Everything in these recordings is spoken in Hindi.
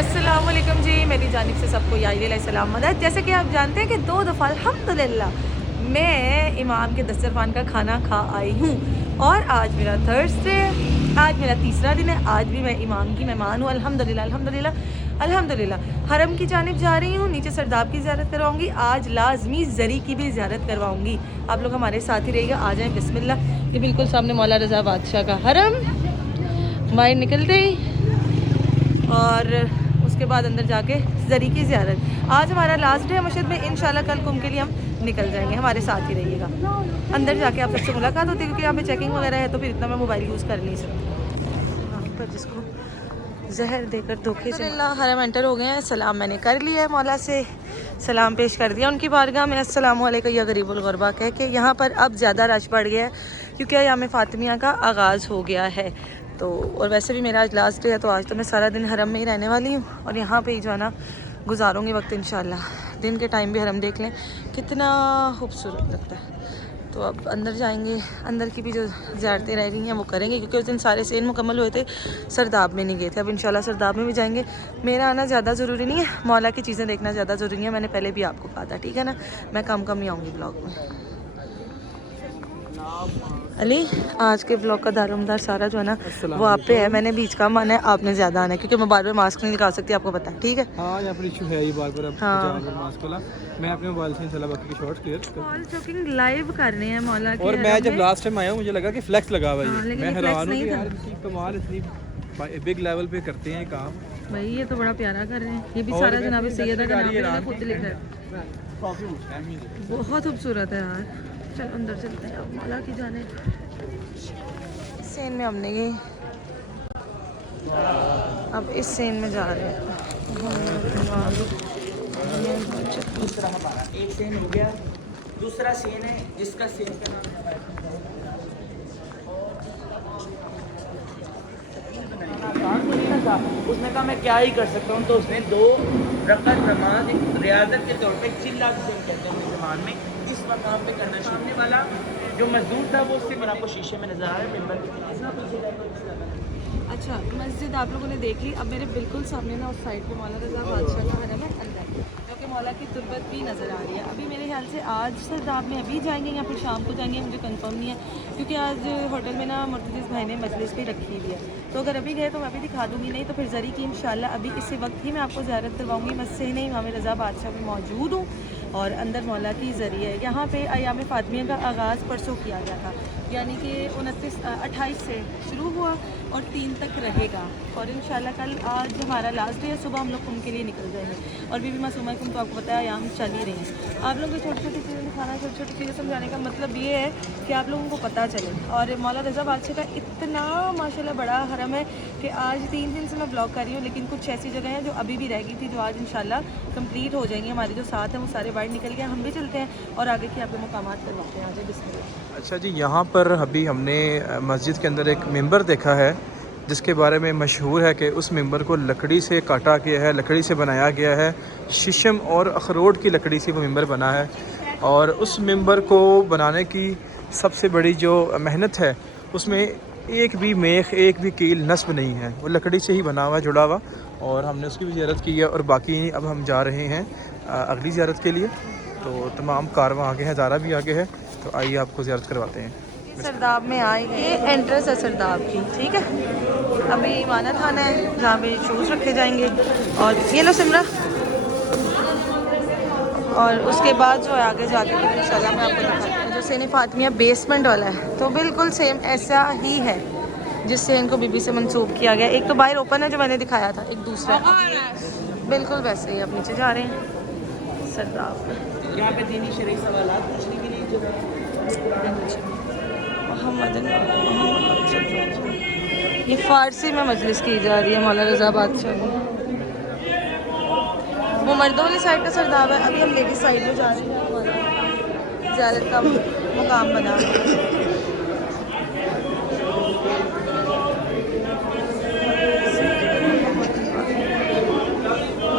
अस्सलाम वालेकुम जी, मेरी जानिब से सबको या सलाम मदद। जैसे कि आप जानते हैं कि 2 दफ़ा अल्हम्दुलिल्लाह मैं इमाम के दस्तरखान का खाना खा आई हूँ और आज मेरा थर्सडे, आज मेरा तीसरा दिन है। आज भी मैं इमाम की मेहमान हूँ अल्हम्दुलिल्लाह अल्हम्दुलिल्लाह अल्हम्दुलिल्लाह। हरम की जानिब जा रही हूँ, नीचे सरदाब की ज़ियारत करवाऊँगी, आज लाजमी ज़री की भी ज़ियारत करवाऊँगी। आप लोग हमारे साथ ही रहिएगा, आ जाएँ बिस्मिल्लाह। ये बिल्कुल सामने मौला रज़ा बादशाह का हरम, बाहर निकलते ही और उसके बाद अंदर जाके ज़री की ज़ियारत। आज हमारा लास्ट डे है मस्जिद में, इंशाल्लाह कल कुम के लिए हम निकल जाएंगे। हमारे साथ ही रहिएगा। अंदर जाके आप सबसे मुलाकात होती है क्योंकि यहाँ पे चेकिंग वगैरह है, तो फिर इतना मैं मोबाइल यूज़ कर नहीं सकती। यहाँ पर जिसको जहर देकर धोखे से हरम एंटर हो गए हैं। सलाम मैंने कर लिया है, मौला से सलाम पेश कर दिया उनकी बारगाह में। अस्सलाम वालेकुम या गरीबुल गुरबा कह के यहाँ पर अब ज़्यादा रश बढ़ गया है क्योंकि याम फ़ातिमिया का आगाज़ हो गया है। तो और वैसे भी मेरा आज लास्ट डे है, तो आज तो मैं सारा दिन हरम में ही रहने वाली हूँ और यहाँ पे ही जो है ना गुजारूँगी वक्त इंशाल्लाह। दिन के टाइम भी हरम देख लें कितना खूबसूरत लगता है। तो अब अंदर जाएंगे, अंदर की भी जो ज़ियारतें रह रही हैं वो करेंगे क्योंकि उस दिन सारे सेन मुकम्मल हुए थे, सरदाब में नहीं गए थे। अब इंशाल्लाह सरदाब में भी जाएंगे। मेरा आना ज़्यादा ज़रूरी नहीं है, मौला की चीज़ें देखना ज़्यादा ज़रूरी है। मैंने पहले भी आपको कहा था, ठीक है ना। मैं कम ही आऊँगी ब्लॉग में। अली, आज के ब्लॉग का दारोमदार सारा जो है ना वो आप पे है। मैंने बीच का माना है, आपने ज़्यादा आना है क्योंकि मैं बार बार मास्क नहीं लगा सकती, आपको पता है, ठीक है। हाँ, यहाँ पर इशू है ये बार बार। हाँ, मास्क वाला मैं अपने मोबाइल से इंशाल्लाह बाकी की shorts clear call checking live कर रहे हैं मौला के। और मैं जब लास्ट टाइम आया हूँ मुझे लगा कि फ्लेक्स लगा हुआ है। मैं हैरान हूँ यार, कमाल इतनी बिग लेवल पे करते हैं काम भाई। ये तो बड़ा प्यारा कर रहे हैं। ये भी सारा जनाब सैयदा का नाम खुद लिखा है। बहुत खूबसूरत है यार। चल अंदर चलते हैं अब मौला की जाने। सेन में हमने ये अब इस सेन में जा रहे हैं। एक सेन हो गया, दूसरा सेन है जिसका सेन का नाम उसने कहा मैं क्या ही कर सकता हूँ, तो उसने 2 रकअत नमाज रियाजत के तौर पे चिल्ला सेन कहते हैं अपने ज़बान में, इस मकाम पे करना। सामने वाला जो मजदूर था वो उससे आपको शीशे में नजर आ रहा है। मेंबर अच्छा, मस्जिद आप लोगों ने देख ली। अब मेरे बिल्कुल सामने ना उस साइड पे मौला रज़ा बादशाह का हरम है अंदर, क्योंकि मौला की तुर्बत भी नज़र आ रही है। अभी मेरे ख्याल से आज सरदाब में अभी जाएंगे या फिर शाम को जाएंगे, मुझे कंफर्म नहीं है क्योंकि आज होटल में ना मुर्तज़िज़ भाई ने मजलिस भी रखी हुई है। तो अगर अभी गए तो मैं भी दिखा दूँगी, नहीं तो फिर ज़री की इंशाल्लाह अभी इसी वक्त ही मैं आपको ज़ियारत करवाऊँगी। मस्जिद ही नहीं, इमाम रज़ा बादशाह में मौजूद हूँ और अंदर मौला की ज़रिए है। यहाँ पे अयाम फ़ातिमिया का आगाज़ परसों किया गया था, यानी कि 28 से शुरू हुआ और 3 तक रहेगा। और इंशाल्लाह कल आज हमारा लास्ट डे है, सुबह हम लोग कुम के लिए निकल जाएंगे। और बीबी मासूमा कुम तो आपको पता है आयाम चल ही रही हैं। आप लोगों को छोटी छोटी चीज़ें दिखाना, छोटी छोटी चीज़ें समझाने का मतलब ये है कि आप लोगों को पता चले। और मौला रज़ा बादशाह का इतना माशाल्लाह बड़ा हरम है कि आज 3 दिन से मैं ब्लॉग कर रही हूँ, लेकिन कुछ ऐसी जगह हैं जो अभी भी रह गई थी, जो आज इंशाल्लाह कंप्लीट हो जाएंगी। हमारे जो साथ हैं वो सारे बाहर निकल गए, हम भी चलते हैं और आगे के आपके मुकामात करवाते हैं। आज बिस्मिल्लाह। अच्छा जी, यहाँ पर अभी हमने मस्जिद के अंदर एक मिंबर देखा है जिसके बारे में मशहूर है कि उस मिंबर को लकड़ी से काटा गया है, लकड़ी से बनाया गया है। शीशम और अखरोट की लकड़ी से वो मिंबर बना है और उस मिंबर को बनाने की सबसे बड़ी जो मेहनत है उसमें एक भी मेख, एक भी कील, नस्ब नहीं है। वो लकड़ी से ही बना हुआ, जुड़ा हुआ। और हमने उसकी भी ज़ियारत की है और बाकी अब हम जा रहे हैं अगली ज़ियारत के लिए। तो तमाम कारवां आगे हैं, ज़ारा भी आगे है, तो आइए आपको ज़ियारत करवाते हैं। सरदाब में आए, ये एंट्रेंस है सरदाब की, ठीक है। अभी इमानत खाना है जहाँ पे शूज़ रखे जाएंगे और ये लो सिमरा। और उसके बाद जो है आगे जाके फिर इंशाल्लाह मैं आपको दिखाती हूँ। जो सेन फ़ातिमिया बेसमेंट वाला है तो बिल्कुल सेम ऐसा ही है जिससे इनको बीबी से मंसूब किया गया। एक तो बाहर ओपन है जो मैंने दिखाया था, एक दूसरा बिल्कुल वैसे ही। अब नीचे जा रहे हैं सरदाब पे। यहाँ पे दीनी शरई सवालात पूछने के लिए जो ये फ़ारसी में मजलिस की जा रही है मौला रज़ा बादशाह की। वो मर्दों वाली साइड का सरदाब है, अभी हम लेडीज साइड में जा रहे हैं। ज़ियारत का मुकाम बना।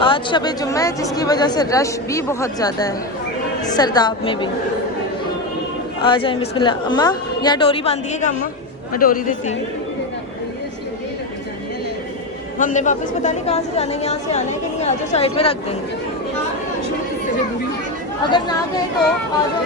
आज शब जुम्मा है जिसकी वजह से रश भी बहुत ज़्यादा है सरदाब में भी। आ जाए बिस्मिल्लाह। अम्मा यहाँ डोरी बांधिएगा, अम्मा मैं डोरी देती हूँ। हमने वापस पता नहीं कहाँ से जाना है, यहाँ से आना है कि नहीं, आ जाओ साइड में रख देंगे। अगर ना गए तो आ जाओ।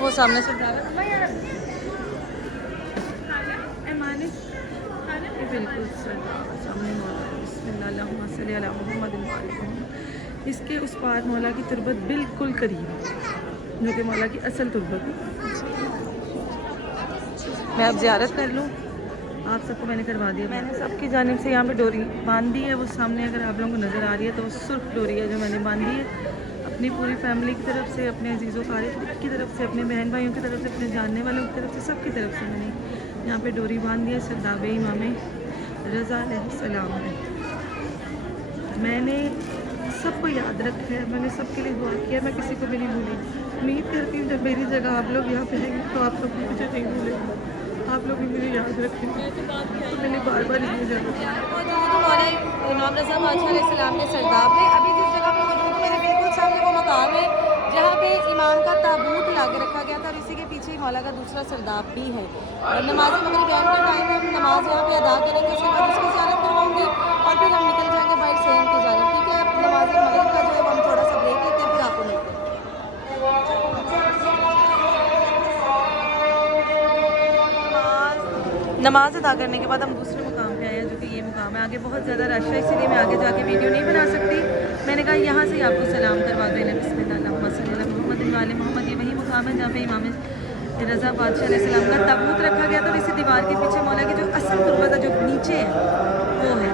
वो सामने से बिल्कुल सामने इसके उस पार मौला की तुरबत बिल्कुल करीब, जो कि मौला की असल तुरबत है। मैं अब ज़ियारत कर लूँ, आप सबको मैंने करवा दिया। मैंने सबकी जानिब से यहाँ पे डोरी बांध दी है, वो सामने अगर आप लोगों को नज़र आ रही है तो वो सुर्ख डोरी है जो मैंने बांधी है अपनी पूरी फैमिली की तरफ से, अपने अजीज़ों क़ारिब की तरफ से, अपने बहन भाइयों की तरफ से, अपने जानने वालों की तरफ से, सबकी तरफ से मैंने यहाँ पे डोरी बांध दी है सरदाब इमाम रज़ा अलैहिस्सलाम है। मैंने सबको याद रखा है, मैंने सबके लिए दुआ किया, मैं किसी को भी नहीं भूली। उम्मीद करती हूँ जब मेरी जगह आप लोग यहाँ पे हैं तो आप लोग भी मुझे नहीं भूलेंगे, आप लोग भी मुझे याद रखेंगे। तो मैंने बार बार ये जगह इमाम रज़ा बादशाह अलैहिस्सलाम ने सरदाब में अभी जिस जगह पर मौजूद हूँ मेरे बिल्कुल सामने वो मकाम है जहाँ पे इमाम का ताबूत ला के रखा गया था, और इसी के पीछे मौला का दूसरा सरदाब भी है। नमाज मगरिब के टाइम हम नमाज यहाँ पे अदा करेंगे, उसके बाद उसकी ज़ियारत करवाऊँगी और फिर हम निकल जाएंगे बाहर सेम की ज़ियारत। ठीक है, अब नमाज मगरिब का जो है हम थोड़ा सा ब्रेक लेते हैं, फिर आपको मिलते हैं। नमाज अदा करने के बाद हम दूसरे मुकाम पे आए हैं, जो कि ये मुकाम है। आगे बहुत ज़्यादा रश है, इसीलिए मैं आगे जाके वीडियो नहीं बना सकती। मैंने कहा यहाँ से आपको सलाम करवा देना। बिस्मिल्लाह मोहम्मद वाले मोहम्मद, ये वही मुकाम है जहाँ पे इमाम रज़ा बादशाह अलैहिस्सलाम का ताबूत रखा गया था, और इसी दीवार के पीछे मौला की जो असल तुरबत है जो नीचे है वो है।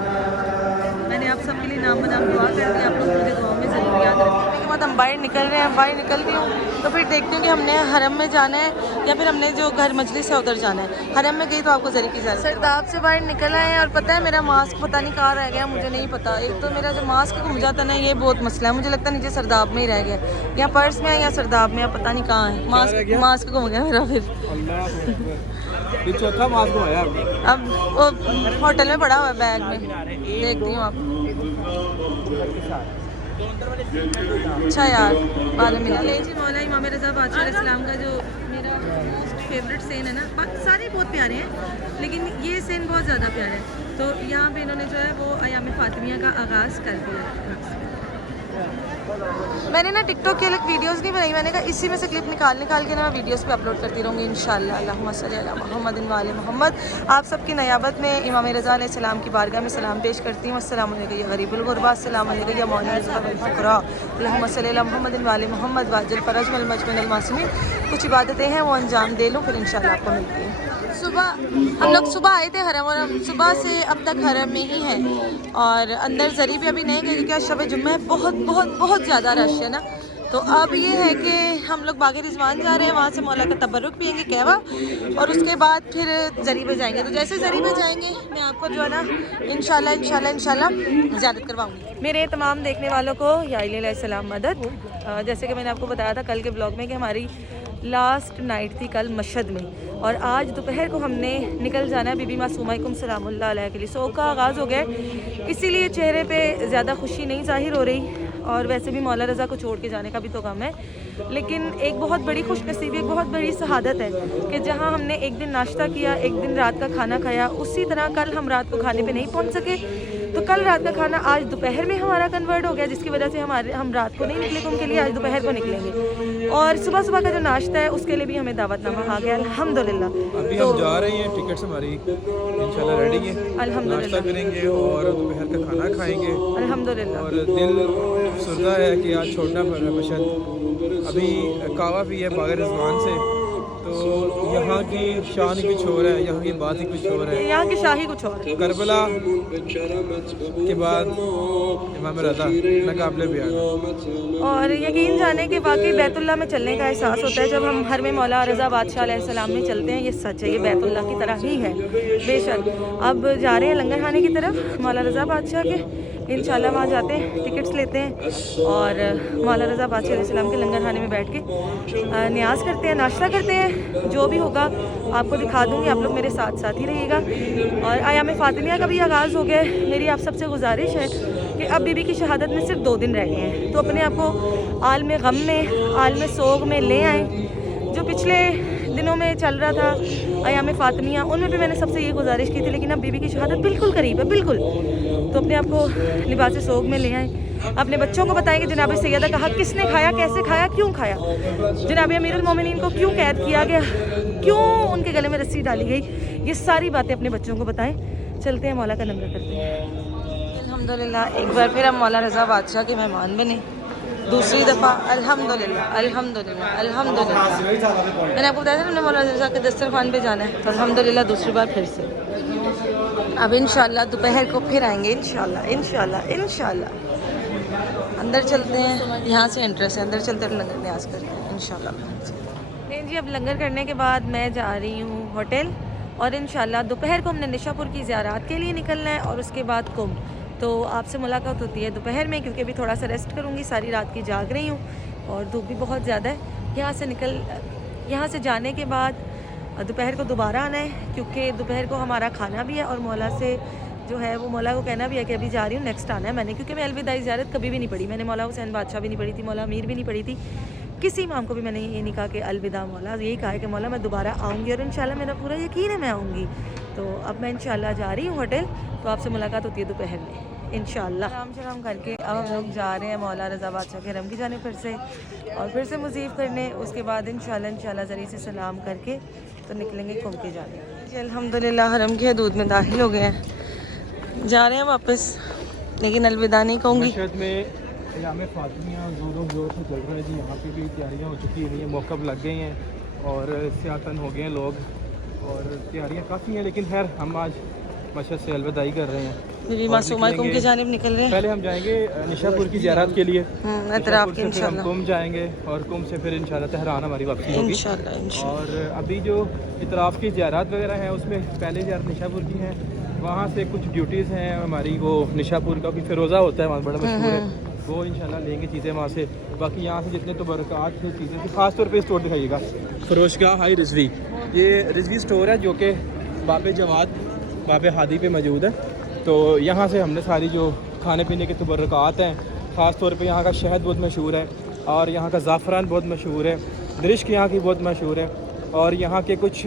मैंने आप सबके लिए नाम बनाम दुआ कर दी, आप लोग मुझे दुआ में ज़रूर याद रखें। उसके बाद हम बाहर निकल रहे हैं, बाहर निकल रही हूँ तो फिर देखते हैं कि हमने हरम में जाना है या फिर हमने जो घर मजलिस है उधर जाना है। हरम में गई तो आपको ज़रूर की जाए। सरदाब से बाहर निकल आए हैं और पता है मेरा मास्क पता नहीं कहाँ रह गया, मुझे नहीं पता। एक तो मेरा जो मास्क घूम जाता ना, ये बहुत मसला है। मुझे लगता है नीचे सरदाब में ही रह गया, या पर्स में है या सरदाब में, पता नहीं कहाँ है। मास्क घूम गया मेरा। फिर ये चौथा मास्क आया अब वो होटल में पड़ा हुआ है बैग में, देखती हूँ आप। अच्छा यार बाद में मिला। जी मौला इमाम रज़ा बादशाह अलैहिस्सलाम का जो मेरा मोस्ट फेवरेट सीन है ना, सारे बहुत प्यारे हैं लेकिन ये सीन बहुत ज़्यादा प्यारा है। तो यहाँ पे इन्होंने जो है वो अयाम फ़ातिमिया का आगाज़ कर दिया। मैंने ना टिकटॉक की अलग वीडियोस नहीं बनाई, मैंने कहा इसी में से क्लिप निकाल के ना मैं वीडियोस पे अपलोड करती रहूँगी इंशाअल्लाह। अल्लाहुम्मा सल्ली अला मुहम्मद व आले मोहम्मद। आप सबकी नयाबत में इमाम रज़ा अलैहिस्सलाम की बारगाह में सलाम पेश करती हूँ। अस्सलामु अलैकुम या गरीबुल गुरबा, अस्सलामु अलैकुम या मौला रज़ा वल फुक़रा, अल्लाहुम्मा सल्ली अला मुहम्मद व आले मोहम्मद वाजिल फरज वल मजमन अल मासूमीन। कुछ इबादतें हैं वो अंजाम दे लूँ, फिर इंशाअल्लाह आपको मिलती है। सुबह हम लोग सुबह आए थे हरम, और हम सुबह से अब तक हरम में ही हैं, और अंदर ज़री भी अभी नहीं गए क्योंकि आज शब जुम्मा है, बहुत ज़्यादा रश है ना। तो अब ये है कि हम लोग बाग़े रिज़वान जा रहे हैं, वहाँ से मौला का तबर्रुक पिएंगे कहवा, और उसके बाद फिर ज़री पे जाएंगे। तो जैसे ज़री पे जाएंगे मैं आपको जो है ना इंशाल्लाह ज़ियारत करवाऊँगी। मेरे तमाम देखने वालों को या अलैहिस्सलाम मदद। जैसे कि मैंने आपको बताया था कल के ब्लॉग में कि हमारी लास्ट नाइट थी कल मशहद में, और आज दोपहर को हमने निकल जाना है बीबी मासूमा सलामुल्लाह अलैहा के लिए। सो का आगाज़ हो गया, इसीलिए चेहरे पे ज़्यादा खुशी नहीं ज़ाहिर हो रही, और वैसे भी मौला रज़ा को छोड़ के जाने का भी तो गम है। लेकिन एक बहुत बड़ी खुशनसीबी, एक बहुत बड़ी शहादत है कि जहाँ हमने एक दिन नाश्ता किया, एक दिन रात का खाना खाया, उसी तरह कल हम रात को खाने पे नहीं पहुँच सके, तो कल रात का खाना आज दोपहर में हमारा कन्वर्ट हो गया, जिसकी वजह से हम रात को नहीं निकले उनके लिए, आज दोपहर को निकलेंगे। और सुबह का जो नाश्ता है उसके लिए भी हमें दावतनामा आ गया अल्हम्दुलिल्लाह। अभी तो हम जा रहे हैं, टिकट्स हमारी इंशाल्लाह रेडी है, नाश्ता करेंगे और दोपहर का खाना खाएंगे अल्हम्दुलिल्लाह। और दिल सुरदा है कि आज छोड़ना पड़ रहा है मशहद। अभी कावा भी है बाग़े रिज़वान से, तो यहाँ की शान ही कुछ और है, यहाँ की बात ही कुछ और है, यहाँ की शाही कुछ और है। करबला के बाद इमाम रज़ा नाकाबिले बयान। और यकीन जाने कि वाकई बैतुल्लाह में चलने का एहसास होता है जब हम हर में मौला रज़ा बादशाह अलैहिस्सलाम में चलते हैं। ये सच है, ये बैतुल्लाह की तरह ही है बेशक। अब जा रहे हैं लंगर खाने की तरफ मौला रज़ा बादशाह के, इंशाल्लाह वहाँ जाते हैं, टिकट्स लेते हैं और मौला रज़ा बादशाह अलैहिस्सलाम के लंगर खाने में बैठ के न्याज करते हैं, नाश्ता करते हैं। जो भी होगा आपको दिखा दूँगी, आप लोग मेरे साथ साथ ही रहिएगा। और आयाम फ़ातिमिया का भी आगाज़ हो गया है। मेरी आप सबसे गुजारिश है कि अब बीबी की शहादत में सिर्फ 2 दिन रह गए हैं, तो अपने आप को आलम गम में, आलम सोग में ले आएँ। जो पिछले दिनों में चल रहा था अयाम फातमिया, उनमें भी मैंने सबसे ये गुजारिश की थी, लेकिन अब बीबी की शहादत बिल्कुल करीब है, बिल्कुल। तो अपने आप को लिबास सोग में ले आएँ। अपने बच्चों को बताएं कि जनाब सैयदा का हक किसने खाया, कैसे खाया, क्यों खाया, जनाब अमीरुल मोमिनीन को क्यों कैद किया गया, क्यों उनके गले में रस्सी डाली गई, ये सारी बातें अपने बच्चों को बताएं। चलते हैं मौला का लंगर करते हैं। अल्हम्दुलिल्लाह एक बार फिर हम मौला रज़ा बादशाह के मेहमान बने, दूसरी दफ़ा। अल्हम्दुलिल्लाह अल्हम्दुलिल्लाह अल्हम्दुलिल्लाह। मैंने आपको बताया था हमने मौला रज़ा के दस्तरखान पे जाना है, तो अल्हम्दुलिल्लाह दूसरी बार फिर से। अब इंशाल्लाह दोपहर को फिर आएंगे, इंशाल्लाह इंशाल्लाह इंशाल्लाह। अंदर चलते हैं, यहाँ से एंट्रेंस है, अंदर चलते हैं, लंगर न्याज करते हैं इंशाल्लाह। नहीं जी, अब लंगर करने के बाद मैं जा रही हूँ होटल, और इंशाल्लाह दोपहर को हमने निशापुर की ज़ियारत के लिए निकलना है, और उसके बाद कुम। तो आपसे मुलाकात होती है दोपहर में, क्योंकि अभी थोड़ा सा रेस्ट करूँगी, सारी रात की जाग रही हूँ और धूप भी बहुत ज़्यादा है। यहाँ से जाने के बाद दोपहर को दोबारा आना है, क्योंकि दोपहर को हमारा खाना भी है, और मौला से जो है वो मौला को कहना भी है कि अभी जा रही हूँ, नेक्स्ट आना है मैंने, क्योंकि मैं अलविदाई ज़ियारत कभी भी नहीं पढ़ी। मैंने मौला हुसैन बादशाह भी नहीं पढ़ी थी, मौला अमीर भी नहीं पढ़ी थी, किसी इमाम को भी मैंने ये नहीं कहा कि अलविदा मौला, यही कहा है कि मौला मैं दोबारा आऊँगी, और इंशाल्लाह मेरा पूरा यकीन है मैं आऊँगी। तो अब मैं इंशाल्लाह जा रही हूँ होटल, तो आपसे मुलाकात होती है दोपहर में इंशाल्लाह। आराम शराम करके अब हम लोग जा रहे हैं मौला रज़ा बादशाह के हरम की जाने फिर से, और फिर से मुज़ीफ़ करने, उसके बाद इंशाल्लाह ज़री से सलाम करके तो निकलेंगे घूम के जाने। अल्हम्दुलिल्लाह हरम के हदूद में दाखिल हो गए हैं, जा रहे हैं वापस, लेकिन अलविदा नहीं कहूँगी। में अयाम फातमिया ज़ोरों ज़ोर से चल रहा है जी, यहाँ पे भी तैयारियाँ हो चुकी हैं, मौक़िफ़ लग गए हैं और सियातन हो गए हैं लोग, और तैयारियाँ काफ़ी हैं, लेकिन खैर हम आज मशहद से अलविदाई कर रहे हैं। बीबी मासूमा कुम की जानिब निकल रहे हैं। पहले हम जाएंगे निशापुर की ज़ियारत के लिए, अतराफ के इंशाल्लाह कुम जाएंगे, और कुम से फिर इंशाल्लाह तेहरान हमारी वापसी होगी इंशाल्लाह। और अभी जो इतराफ़ की ज़ियारत वगैरह हैं, उसमें पहले ज़ियारत निशापुर की हैं, वहाँ से कुछ ड्यूटीज़ हैं हमारी, वो निशापुर का भी फ़िरोज़ा होता है वहाँ बड़ा मशहूर है, वो इंशाल्लाह लेंगे चीज़ें वहाँ से। बाकी यहाँ से जितने तो बरक़ात थे चीज़ें थी, ख़ास तौर पे स्टोर दिखाइएगा, फ़रोशगाह हाई रिजवी, ये रिजवी स्टोर है जो कि बाब जवाद बाब हादी पे मौजूद है। तो यहाँ से हमने सारी जो खाने पीने के तो बरक़ात हैं, ख़ास तौर पे यहाँ का शहद बहुत मशहूर है, और यहाँ का ज़ाफ़रान बहुत मशहूर है, दरिश्क यहाँ की बहुत मशहूर है, और यहाँ के कुछ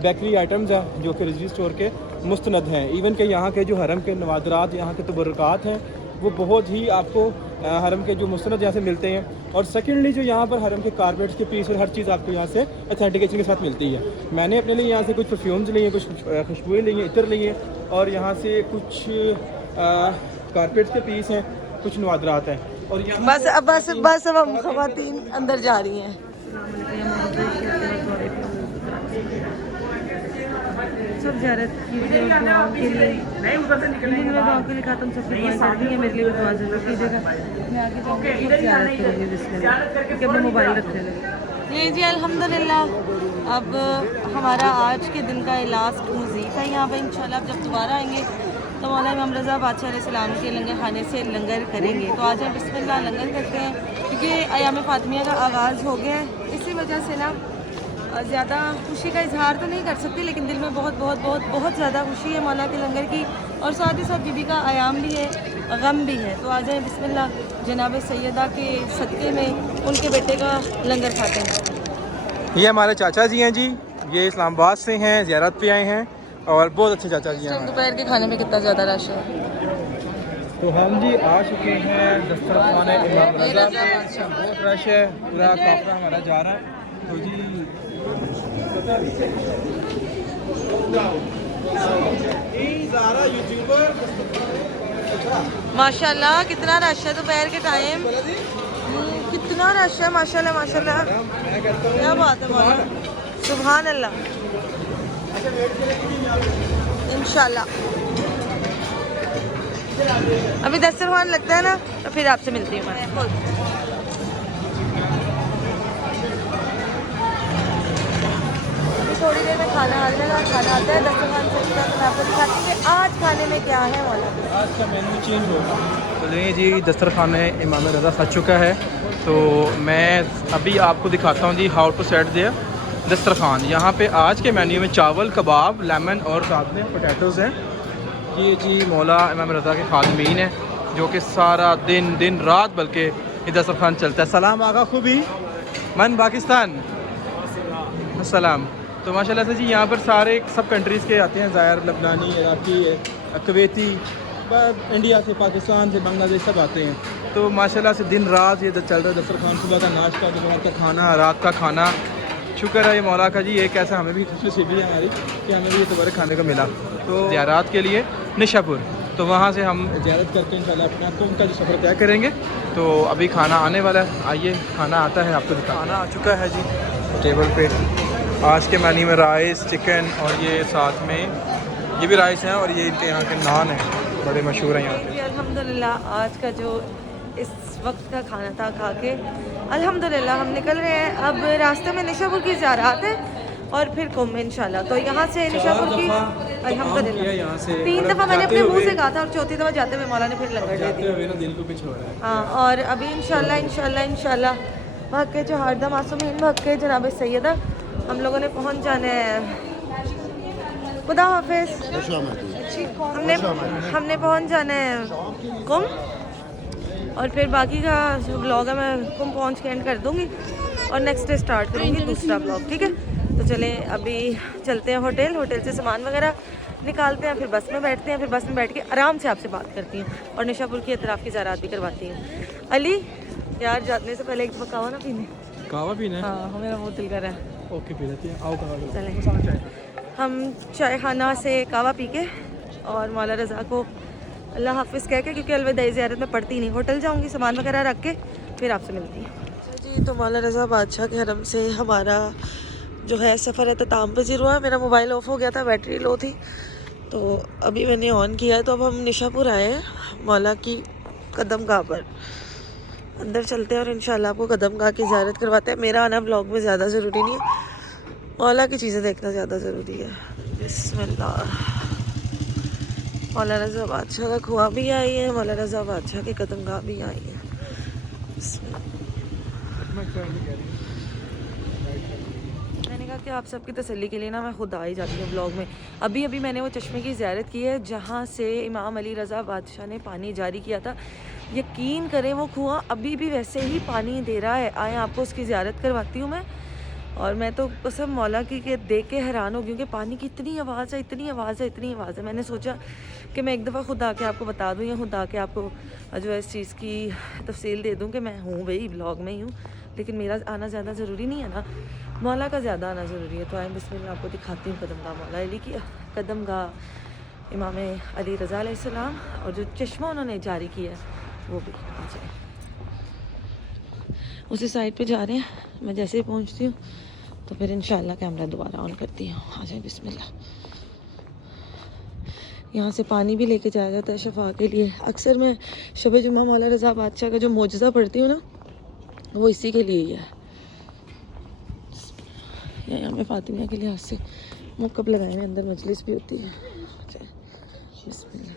बेकरी आइटम्स हैं जो कि रिजवी स्टोर के मुस्तनद हैं। इवन के यहाँ के जो हरम के नवादरात, यहाँ के तो बरक़ात हैं, वो बहुत ही आपको हरम के जो मुस्तनद यहाँ से मिलते हैं। और सेकेंडली जो यहाँ पर हरम के कारपेट्स के पीस और हर चीज़ आपको यहाँ से ऑथेंटिकेशन के साथ मिलती है। मैंने अपने लिए यहाँ से कुछ परफ्यूम्स लिए, कुछ खुशबुएँ ली हैं, इतर लिए, और यहाँ से कुछ कारपेट्स के पीस हैं, कुछ नवादरात हैं। और यहाँ बस अब हम ख़वातीन अंदर जा रही हैं। सब ज़ियारत की दुआओं के लिए, दुआओं के लिए खातम सबसे दुआ चाहती है, मेरे लिए भी दुआ ज़रूर कीजिएगा। मैं आगे जाऊँगी ज़ियारत करूँगी बिस्मिल्लाह, क्योंकि अपना मोबाइल रखने लगे। ये जी अल्हम्दुलिल्लाह अब हमारा आज के दिन का लास्ट मुज़ीफ़ है यहाँ पर। इंशाल्लाह जब दोबारा आएंगे तो मौला इमाम रज़ा बादशाह अलैहिस्सलाम के लंगर खाने से लंगर करेंगे। तो आज हम बिस्मिल्लाह लंगर करते हैं, क्योंकि अयाम फातमिया का आगाज़ हो गया है, इसी वजह से ना ज़्यादा खुशी का इजहार तो नहीं कर सकती, लेकिन दिल में बहुत बहुत बहुत बहुत ज़्यादा खुशी है मौला के लंगर की, और साथ ही साथ बीबी का आयाम भी है, गम भी है। तो आ जाए बिस्मिल्लाह जनाब सैयदा के सदक़े में उनके बेटे का लंगर खाते हैं। ये हमारे चाचा जी हैं जी, ये इस्लामाबाद से हैं, ज़ियारत पे आए हैं, और बहुत अच्छे चाचा जी हैं। दोपहर के खाने में कितना ज़्यादा रश है। तो हम जी आ चुके हैं दस्तरखान इमाम रज़ा में, बहुत रश है, पूरा काफ़िला हमारा जा रहा है। तो जी माशाल्लाह कितना रश है दोपहर के टाइम, कितना रश है माशाल्लाह माशाल्लाह, क्या बात है मौला, सुभान अल्लाह। इंशाल्लाह अभी दस्तरखान लगता है ना, तो फिर आपसे मिलती हूँ मैं। थोड़ी देर में खाना आने लगा, खाना आता है दस्तरखान से, तो मैं आपको दिखाती हूँ कि आज खाने में क्या है मौला। आज का मेन्यू चेंज होगा। तो नहीं जी, दस्तरखान में इमाम रज़ा सज चुका है, तो मैं अभी आपको दिखाता हूँ जी हाउ टू सेट दिया दस्तरखान। यहाँ पे आज के मेन्यू में चावल, कबाब, लेमन और साथ में पोटैटोज़ हैं। ये जी मौला इमाम रज़ा के खादमीन हैं जो कि सारा दिन रात बल्कि ये दस्तरखान चलता है। सलाम आगा खूबी मन पाकिस्तान सलाम। तो माशाल्लाह से जी यहाँ पर सारे सब कंट्रीज़ के आते हैं ज़ायर, लबनानी, इराकी, कुवैती, इंडिया से, पाकिस्तान से, बांग्लादेश सब आते हैं। तो माशाल्लाह से दिन रात ये चल रहा है दस्तरखान। सुबह का नाश्ता, दोपहर का खाना, रात का खाना। शुक्र है ये मौला का जी, एक ऐसा हमें भी खुशनसीबी है हमारी कि हमें भी ये दोबारा खाने को मिला। तो ज़ियारत के लिए निशापुर, तो वहाँ से हम ज़ियारत करके इंशाल्लाह अपना कुंभ का जो सफ़र तय करेंगे। तो अभी खाना आने वाला है, आइए खाना आता है आपको दिखा। खाना आ चुका है जी टेबल पे। आज के मेन्यू में राइस, चिकन और ये साथ में ये भी राइस हैं और ये इनके यहाँ के नान हैं, बड़े मशहूर हैं यहाँ पे। अल्हम्दुलिल्लाह आज का जो इस वक्त का खाना था खा के अल्हम्दुलिल्लाह हम निकल रहे हैं। अब रास्ते में निशापुर की ज़ियारत है और फिर कुंभ इंशाल्लाह। तो यहाँ से निशापुर की अल्हम्दुलिल्लाह 3 दफ़ा मैंने अपने मुंह से कहा था और चौथी दफ़ा जाते हुए मौला ने फिर लंगर दे दी। दिल को कुछ हो रहा है। हाँ, और अभी इंशाल्लाह भाग के जो हरदम मासूमीन भाग के जनाब सैयदा हम लोगों ने पहुँच जाना है। खुदा हाफिज़। हमने पहुँच जाना है कुंभ और फिर बाकी का जो ब्लॉग है मैं कुंभ पहुँच के एंड कर दूँगी और नेक्स्ट डे स्टार्ट करूँगी दूसरा ब्लॉग, ठीक है। तो चलें अभी चलते हैं होटल से सामान वगैरह निकालते हैं, फिर बस में बैठते हैं, फिर बस में बैठ के आराम से आपसे बात करती हूँ और निशापुर की अतराफ़ की ज़ियारत भी करवाती हूँ। अली यार जाने से पहले एक दफ़ा कहवा ना पीने, कहवा पीना है? हाँ मेरा मुँह दिल कर रहा है। ओके पी लेते हैं, आओ कहवा। चलें हम चाय खाना से कहवा पी के और मौला रज़ा को अल्लाह हाफिज़ कह के, क्योंकि अलविदाई ज़ियारत में पढ़ती नहीं, होटल जाऊँगी सामान वगैरह रख के फिर आपसे मिलती हूँ जी। तो मौला रज़ा बादशाह के हरम से हमारा जो है सफ़र अख्ताम पज़ीर हुआ। मेरा मोबाइल ऑफ हो गया था, बैटरी लो थी, तो अभी मैंने ऑन किया है। तो अब हम निशापुर आए हैं मौला की कदम गाह पर। अंदर चलते हैं और इंशाल्लाह आपको कदम गाह की ज़ियारत करवाते हैं। मेरा आना ब्लॉग में ज़्यादा ज़रूरी नहीं है, मौला की चीज़ें देखना ज़्यादा ज़रूरी है। बिस्मिल्लाह। मौला रज़ा बादशाह का खुआ भी आई है, मौला रज़ा बादशाह की कदम गाह भी आई है। मैंने कहा कि आप सबकी तसल्ली के लिए ना मैं खुद आ ही जाती हूँ ब्लॉग में। अभी मैंने वो चश्मे की ज़ियारत की है जहाँ से इमाम अली रज़ा बादशाह ने पानी जारी किया था। यकीन करें वो कुआँ अभी भी वैसे ही पानी दे रहा है। आए आपको उसकी ज़ियारत करवाती हूँ मैं। और मैं तो कसम मौला की के देख के हैरान हो गई कि पानी की इतनी आवाज़ है, इतनी आवाज़ है, इतनी आवाज़ है। मैंने सोचा कि मैं एक दफ़ा खुद आके आपको बता दूँ या खुद आके आपको जो है इस चीज़ की तफसील दे दूँ कि मैं हूँ भाई ब्लॉग में ही हूँ, लेकिन मेरा आना ज़्यादा ज़रूरी नहीं है ना, मौला का ज़्यादा आना ज़रूरी है। तो आए बिस्मिल्लाह आपको दिखाती हूँ कदम गाह मौला अली की कदम गाह इमाम अली रज़ा अलैहिस्सलाम और जो चश्मा उन्होंने जारी किया है वो भी। आ जाए उसी साइड पे जा रहे हैं। मैं जैसे ही पहुंचती हूँ तो फिर इंशाल्लाह कैमरा दोबारा ऑन करती हूँ। आ जाए बिस्मिल्लाह। यहाँ से पानी भी लेके जाया जाता है शफा के लिए। अक्सर मैं शब जुम्मा मौला रज़ा बादशाह का जो मौजज़ा पढ़ती हूँ ना वो इसी के लिए ही है। यहाँ मैं फातिमा के लिहाज से मुकब लगाए हुए, अंदर मजलिस भी होती है। बिस्मिल्लाह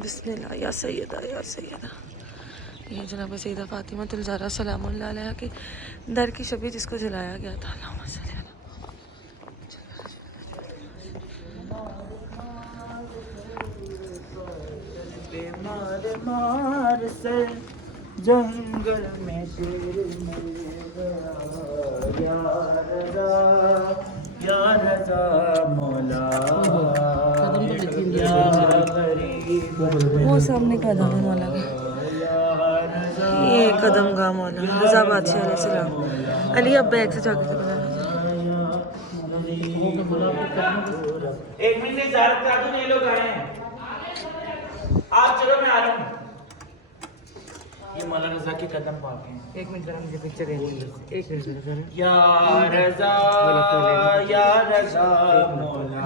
बिस्मिल्लाह या सैयदा या सैयदा। ये जनाब सैयदा फातिमा तुल ज़हरा सलामुल्लाह अलैहा के दर की शबी जिसको जलाया गया था। मार से जंगल में तेरे या रज़ा मौला वो सामने कदम है मौला का, ये कदम गाह मौला रज़ा बादशाह अलैहिस्सलाम। अली अब बैग से जाकर के बना एक मिनट ज़्यादा करा दो, ये लोग आए हैं। आप चलो मैं आ रहा हूँ। ये मौला रज़ा के कदम पाके हैं। एक मिनट जरा मुझे पिक्चर एक मिनट। या रज़ा मौला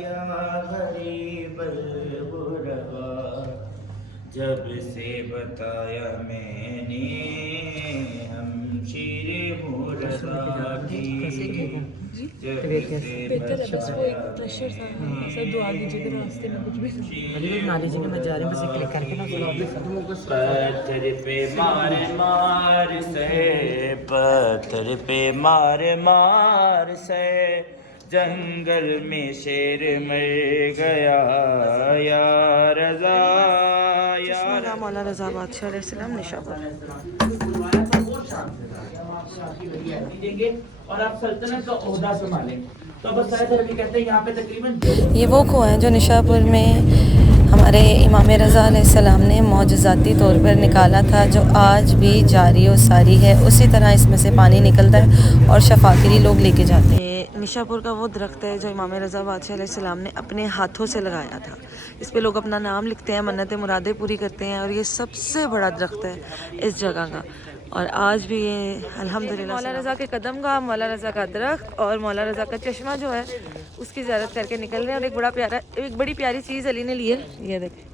या गरीबल गुरबा, जब से बताया मैंने हम शीरे मुर्दा की, बेहतर है बस वो एक प्रेशर था सर। दुआ कीजिएगा रास्ते में कुछ भी अली मान लीजिए मैं जा रही हूँ, बस एक क्लिक करके ना पत्थर पे मार से, पत्थर पे मार से जंगल में शेर मर गया या रजा या मौला रजा बादशाह अलैहिस्सलाम निशापुर। देंगे और आप सल्तनत का ओहदा संभालेंगे। तो बस अभी कहते हैं यहाँ पे तकरीबन ये वो कुआं है जो निशापुर में हमारे इमाम रज़ा अलैहिस्सलाम ने मौजज़ाती तौर पर निकाला था, जो आज भी जारी और सारी है। उसी तरह इसमें से पानी निकलता है और शफाकिरी लोग लेके जाते हैं। निशापुर का वो दरख्त है जो इमाम रज़ा बादशाह अलैहिस्सलाम ने अपने हाथों से लगाया था। इस पे लोग अपना नाम लिखते हैं, मन्नतें मुरादें पूरी करते हैं और ये सबसे बड़ा दरख्त है इस जगह का। और आज भी ये अल्हम्दुलिल्लाह मौला रज़ा के कदम का, मौला रज़ा का दरख्त और मौला रज़ा का चश्मा जो है उसकी ज़ियारत करके निकल रहे हैं। और एक बड़ी प्यारी चीज़ अली ने ली है, ये देखें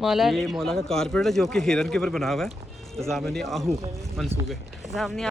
मौला, ये मौला का कारपेट है जो कि हिरन के ऊपर बना हुआ है, ज़ामनी आहू मंसूबे।